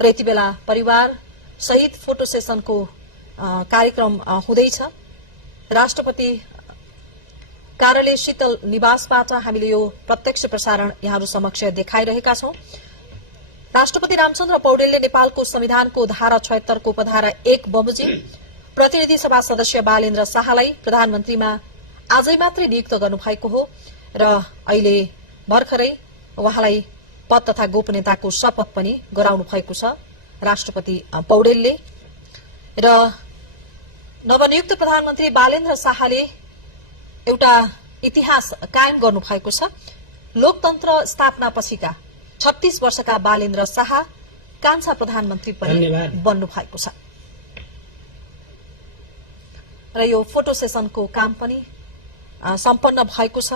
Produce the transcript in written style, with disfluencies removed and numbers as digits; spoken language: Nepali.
र यति बेला परिवार सहित फोटो सेसनको कार्यक्रम हुँदैछ। राष्ट्रपति कार्यालय शीतल निवासबाट हामीले यो प्रत्यक्ष प्रसारण यहाँहरू समक्ष देखाइरहेका छौं। राष्ट्रपति रामचन्द्र पौडेलले नेपालको संविधानको धारा 76 को उपधारा 1 बमोजिम प्रतिनिधि सभा सदस्य बालेन्द्र शाहलाई प्रधानमन्त्रीमा आजै मात्रै नियुक्त गर्नुभएको हो र अहिले भर्खरै उहाँलाई पद तथा गोपनीयताको शपथ पनि गराउनु भएको छ राष्ट्रपति पौडेलले। र नवनियुक्त प्रधानमन्त्री बालेन्द्र शाहले एउटा इतिहास कायम गर्नु भएको छ। लोकतन्त्र स्थापना पछिका 36 वर्षका बालेन्द्र शाह कान्छा प्रधानमन्त्री पनि बन्नु भएको छ र यो फोटो सेसनको काम पनि सम्पन्न भएको छ।